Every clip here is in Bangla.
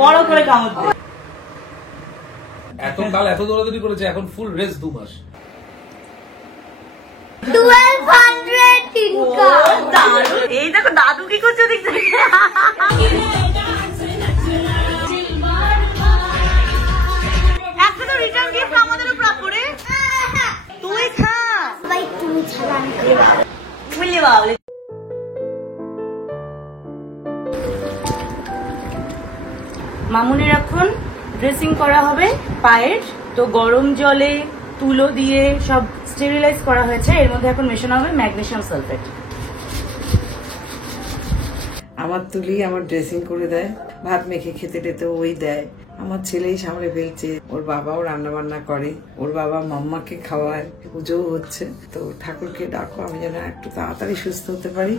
বড় করে কামড় দে। এত কাল এত দৌড়াদৌড়ি করেছে, এখন ফুল রেস্ট 2 মাস। 1200 ইনকাম। দারুণ। এই দেখো দাদু কি করছে দেখতে। একটা তো রিটার্ন গিফট আমাদেরও প্রাপ্য রে। তুই খা ভাই তুমি ছাড়া আমি খাবো। বুঝলি বাবলে। মামুনের এখন ড্রেসিং করা হবে পায়ের। তো গরম জলে তুলো দিয়ে সব স্টেরিলাইজ করা হয়েছে। এর মধ্যে এখন মেশানো হবে ম্যাগনেসিয়াম সালফেট। আমার তুলি আমার ড্রেসিং করে দেয়, ভাত মেখে খেতে টেতে ওই দেয়। আমার ছেলেই সামলে ফেলছে, ওর বাবাও রান্না বান্না করে, ওর বাবা মাম্মাকে খাওয়ায়, পুজোও হচ্ছে। তো ঠাকুরকে ডাকো আমি যেন একটু তাড়াতাড়ি সুস্থ হতে পারি।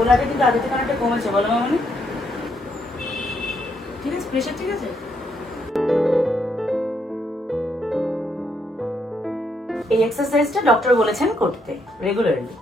ওনাকে কিন্তু আগে থেকে অনেকটা কমেছে বলো মামনি? ঠিক আছে, প্রেশার ঠিক আছে। এই এক্সারসাইজটা ডক্টর বলেছেন করতে রেগুলারলি।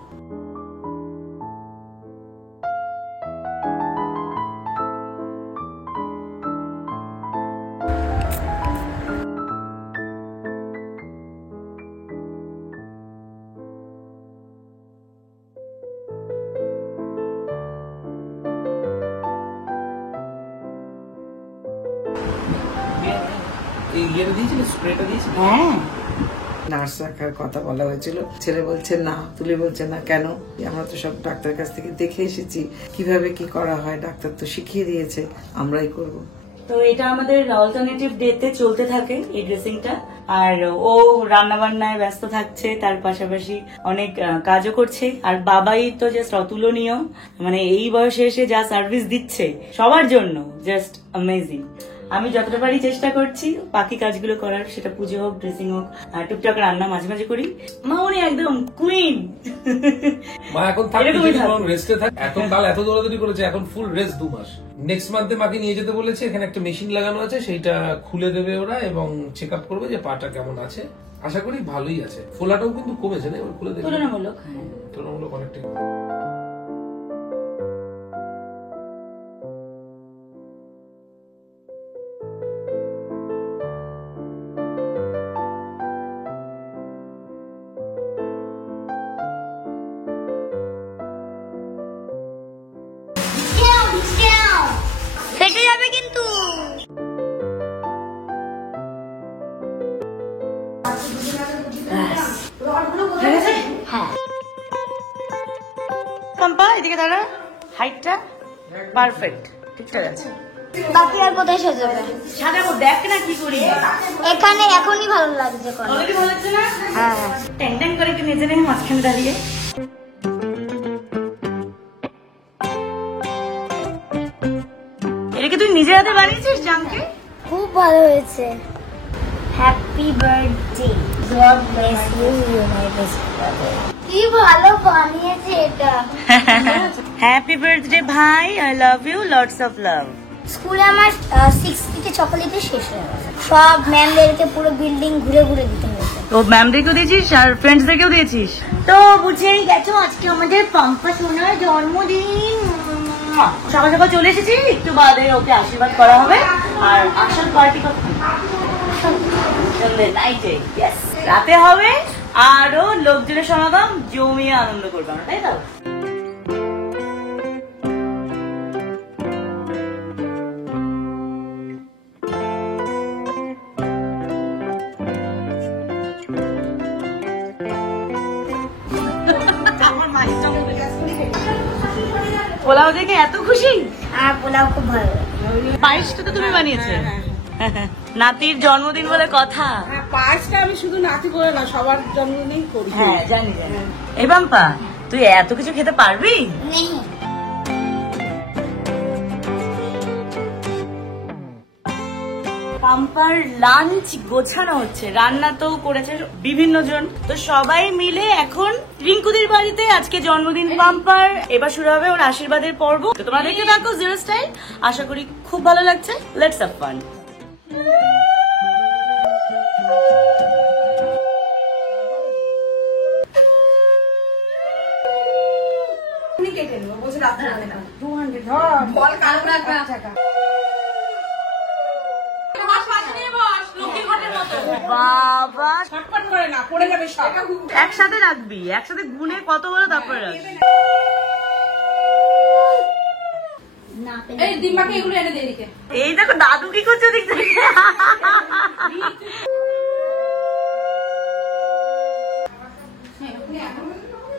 হ্যাঁ, নার্স রাখার কথা বলা হয়েছিল, ছেলে বলছে না, তুলি বলছে না। কেন? আমরা তো সব ডাক্তারের কাছ থেকে দেখে এসেছি কিভাবে কি করা হয়, ডাক্তার তো শিখিয়ে দিয়েছে, আমরাই করব। তো এটা আমাদের অল্টারনেটিভ ডেতে চলতে থাকে এই ড্রেসিংটা। আর ও রান্না বান্নায় ব্যস্ত থাকছে, তার পাশাপাশি অনেক কাজও করছে। আর বাবাই তো জাস্ট অতুলনীয়, মানে এই বয়সে এসে যা সার্ভিস দিচ্ছে সবার জন্য, জাস্ট অ্যামেজিং। আমি যতটা পারি চেষ্টা করছি বাকি কাজগুলো করার, সেটা পুজো হোক, ড্রেসিং হোক, টুকটাক রান্না মাঝে মাঝে করি। মা উনি একদম কুইন। মা এখন রেস্টে থাক। এত কাল এত দৌড়াদৌড়ি করেছে, এখন ফুল রেস্ট 2 মাস। নেক্সট মান্থে মাকে নিয়ে যেতে বলেছে, এখানে একটা মেশিন লাগানো আছে, সেইটা খুলে দেবে ওরা এবং চেক আপ করবে যে পাটা কেমন আছে। আশা করি ভালোই আছে। ফোলাটাও কিন্তু কমেছে না, এবার খুলে দেবে। তুলনামূলক অনেকটাই। ফেটে যাবে কিন্তু। কম্পা এদিকে দাঁড়া, হাইটটা পারফেক্ট, ঠিকঠাক আছে। বাকি আর কোথায় সাজাবে? সাজাবো, দেখ না কি করি। এখানে এখনই ভালো লাগছে। অলরেডি ভালো লাগছে না? হ্যাঁ, ট্যাং ট্যাং করে একটু নেচে নেই মাঝখানে দাঁড়িয়ে। এটা কি তুই নিজের হাতে বানিয়েছিস জামকে? খুব ভালো হয়েছে। Happy birthday, God bless you, you my best brother. কি ভালো বানিয়েছে এটা। হ্যাপি বার্থডে ভাই, I love you, lots of love. স্কুলে আমার 6 থেকে চকোলেটে শেষ হয়ে গেছে। সব ম্যামদেরকে পুরো বিল্ডিং ঘুরে ঘুরে দিতে হয়েছে। তো ম্যামদেরকেও দিয়েছিস আর ফ্রেন্ডসদেরকেও দিয়েছিস? তো বুঝেই গেছো আজকে আমাদের পম্পা সোনার জন্মদিন। সকাল সকাল চলে এসেছি, একটু বাদে ওকে আশীর্বাদ করা হবে। আর আসল পার্টি কখন? সন্ধ্যে, নাইটে। ইয়েস, রাতে হবে। আরো লোকজনের সমাগম, জমিয়ে আনন্দ করবো আমরা, তাই তো? পোলাও দেখে এত খুশি? আর পোলাও খুব ভালো। পায়েসটা তো তুমি বানিয়েছো? নাতির জন্মদিন বলে কথা। পায়েসটা আমি শুধু নাতি করে না, সবার জন্মদিনেই করি। হ্যাঁ জানি জানি। এই বাম্পা, তুই এত কিছু খেতে পারবি? পাম্পার লাঞ্চ গোছানো হচ্ছে, রান্না তো করেছে বিভিন্ন জন, তো সবাই মিলে এখন রিঙ্কুদির বাড়িতে আজকে জন্মদিন পাম্পার। এবার শুরু হবে ওর আশীর্বাদের পর্ব। তো তোমরা দেখতে থাকো জিরো স্টাইল, আশা করি খুব ভালো লাগছে। Let's have fun. বাবা ছটফট করে না, পড়ে যাবে সব। একসাথে রাখবি, একসাথে গুনে কত বড় তারপরে রাখবি। এই ডিম্বাকে এগুলো এনে দে এদিকে। এই দেখো দাদু কি করছে দিক থেকে।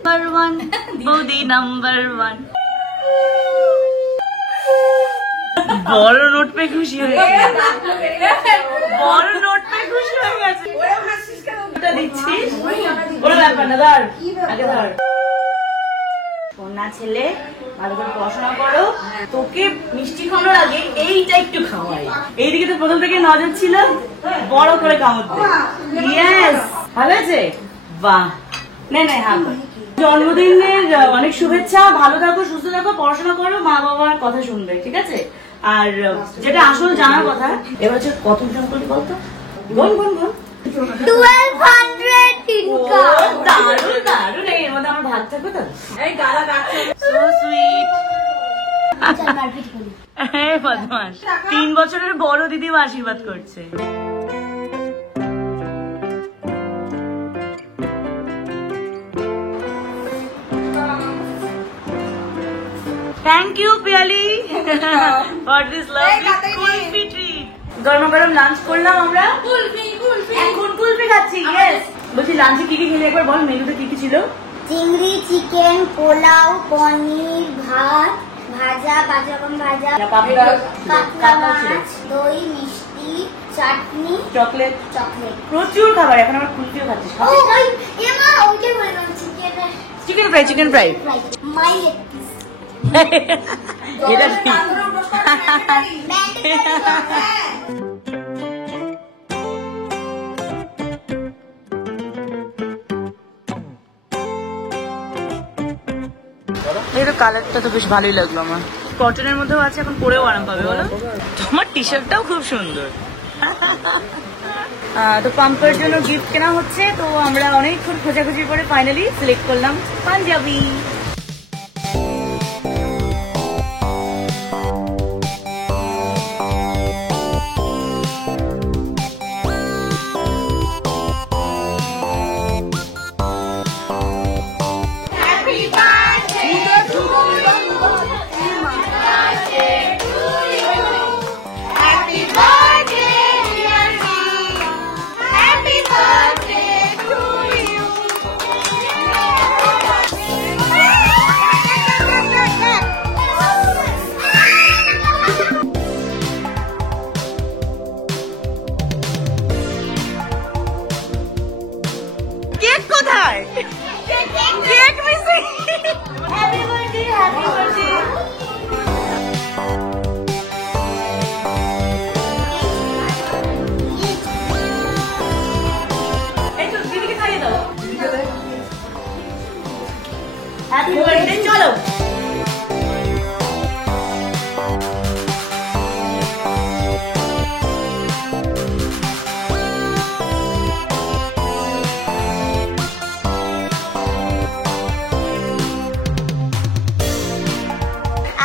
নাম্বার ওয়ান বৌদি, নাম্বার ওয়ান। বড় নোট পে খুশি হয়ে গেছে, বড় নোট পে খুশি হয়ে গেছে। ওটা দিচ্ছিস, কোনো ব্যাপার না, ধর আগে ধর। কন্যা ছেলে ভালো করে পড়াশোনা করো, তোকে মিষ্টি খাওয়ানোর আগে এইটা একটু খাওয়াই। এইদিকে তো প্রথম থেকে নজর ছিল, বড় করে কামড়তে। ইয়েস, ভালো আছে, বাহ। না না, হ্যাঁ, জন্মদিনের অনেক শুভেচ্ছা, ভালো থাকো, সুস্থ থাকো, পড়াশোনা করো, মা বাবার কথা শুনবে, ঠিক আছে? আর যেটা আসল জানার কথা, এবার হচ্ছে কত জন করবি বলতো? গোল গোল গোল 1200 ইনকাম। দারুণ দারুণ, এর মধ্যে আমার ভাগ থাকবে তো। এই গালা ডাকছে। So sweet. চল মারপিট করি। হ্যাঁ বদমাস, 3 বছরের বড় দিদিও আশীর্বাদ করছে। Thank you, Piali, for this lovely kulfi treat. গরম গরম লাঞ্চ করলাম আমরা, এখন কুলফি খাচ্ছি। Yes, বলছি লাঞ্চে কি কি খেলে একবার বল, মেনুতে কি কি ছিল? চিংড়ি, চিকেন, পোলাও, পনির, ভাত, ভাজা, কাঁচাকম ভাজা, পাপড়া, কাতলা মাছ, দই, মিষ্টি, চাটনি, চকলেট, চকলেট। প্রচুর খাবার। এখন আমার কুলফিও খাচ্ছিস। ও ভাই, এমা ওইটাই বললাম, chicken chicken fry, chicken fry. Fry, my leg piece. এটা ঠিক। এই তো কালারটা তো বেশ ভালোই লাগলো আমার। কটনের মধ্যেও আছে, এখন পরেও আরাম পাবে বলো। তোমার টি শার্টটাও খুব সুন্দর। তো পাম্পার জন্য গিফট কেনা হচ্ছে, তো আমরা অনেকক্ষণ খোঁজাখুঁজির পরে ফাইনালি সিলেক্ট করলাম পাঞ্জাবি। কেক কোথায়? Cake missing. Happy birthday, happy birthday. এই তো দিদিকে খাইয়ে দাও। হ্যাপি বার্থডে, চলো।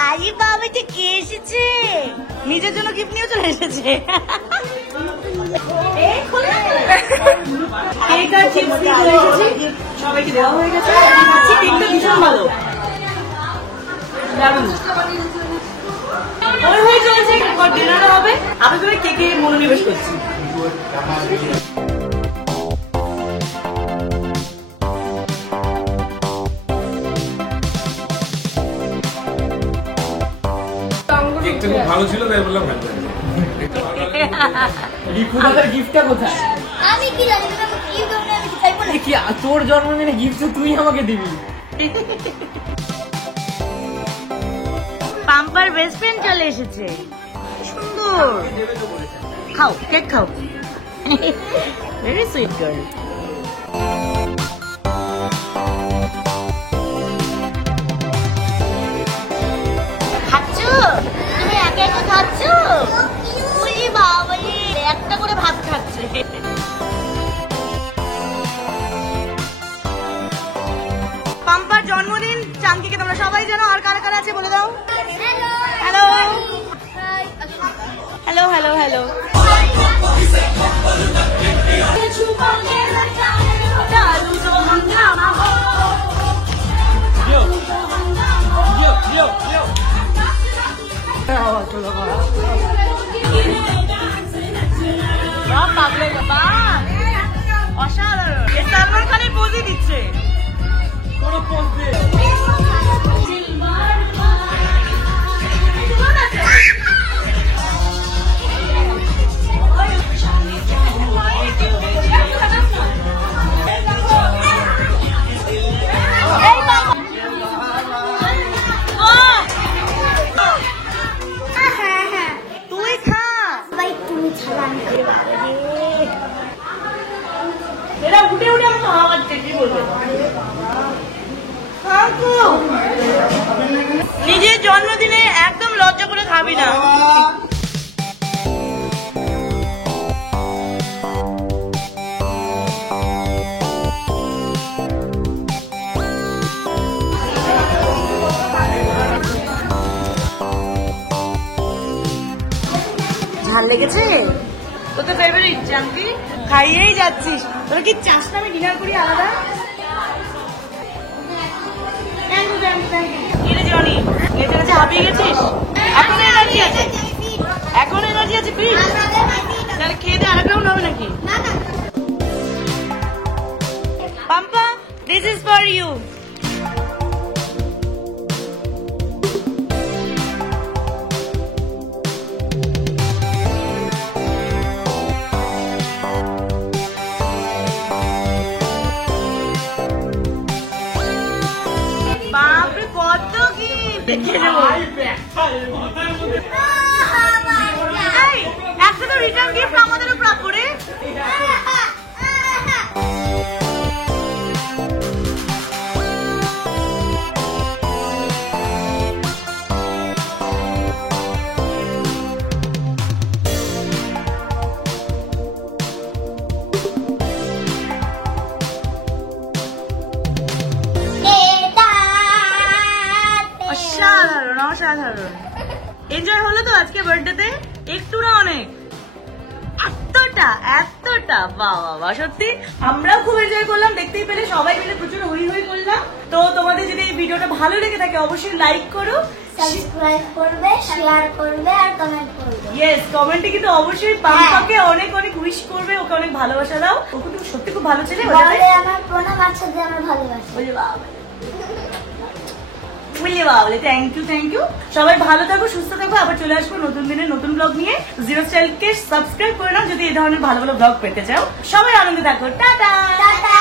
আরে বাবা, এটা কে এসেছে? নিজের জন্য গিফট নিয়ে চলে এসেছে। কেক আর চিপস নিয়ে চলে এসেছি, সবাইকে দেওয়া হয়ে গেছে। কেকটা ভীষণ ভালো, দারুণ। ওই হয়ে চলেছে, এরপর ডিনার হবে। আমি তো কেকে মনোনিবেশ করছি। কেকটা খুব ভালো ছিল, তাই বললাম ভালো গিফটটা কোথায়? আমি কি জানি, তুমি কি বললে আমি কি চাইবো না। কি তোর জন্মদিনে গিফট তুই আমাকে দিবি? পাম্পার বেস্ট ফ্রেন্ড চলে এসেছে, সুন্দর। খাও কেক খাও। Very sweet girl. খাচ্ছ তুমি? একা একা খাচ্ছ? ওই বাবা, একটা করে ভাত খাচ্ছে। পাম্পার জন্মদিন, চাঙ্কিকে তোমরা সবাই জানো। আর কারা কারা আছে বলে দাও। Hello hello hello hello. অসাধারণ। সালমান খানের পোজই দিচ্ছে। তুই খা ভাই তুমি ছাড়া আমি খাই বাবা রে। এরা উঠে উঠে আমাকে খাওয়াচ্ছে, কি বলবে? নিজের জন্মদিনে একদম লজ্জা করে খাবি না। ঝাল লেগেছে? তোর তো ফেভারিট চাঙ্কি, খাইয়েই যাচ্ছিস। তোরা কি চাস না আমি ডিনার করি আলাদা? জনি এতে কাছে হাঁপিয়ে গেছিস? এখন এনার্জি আছে, এখন এনার্জি আছে প্লিজ। তাহলে খেয়ে দিয়ে আরেক রাউন্ড হবে নাকি? Pampa, this is for you. বাপরে কত কি দেখে নেবো। একটা তো রিটার্ন গিফট আমাদেরও প্রাপ্য রে। অসাধারণ অসাধারণ। এনজয় হলো তো আজকে বার্থডেতে? একটু না অনেক, এতটা এতটা। বাহ বাহ, সত্যি আমরাও খুব এনজয় করলাম। দেখতেই পেলে সবাই মিলে প্রচুর হই হই করলাম। তো তোমাদের যদি এই ভিডিওটা ভালো লেগে থাকে অবশ্যই লাইক করো, সাবস্ক্রাইব করবে, শেয়ার করবে আর কমেন্ট করবে। ইয়েস, কমেন্টে কিন্তু অবশ্যই পাম্পাকে অনেক অনেক উইশ করবে, ওকে অনেক ভালোবাসা দাও। ও কিন্তু সত্যি খুব ভালো ছেলে। বলে আমার প্রণাম, আচ্ছা যে আমার ভালোবাসা। বলে বাবা, বলে বাবা, থ্যাংক ইউ থ্যাংক ইউ। সবাই ভালো থাকো, সুস্থ থাকো। আবার চলে আসবো নতুন দিনের নতুন ব্লগ নিয়ে। জিরো স্টাইলকে সাবস্ক্রাইব করে নাও যদি এই ধরনের ভালো ভালো ব্লগ পেতে চাও। সবাই আনন্দে থাকো। টাটা।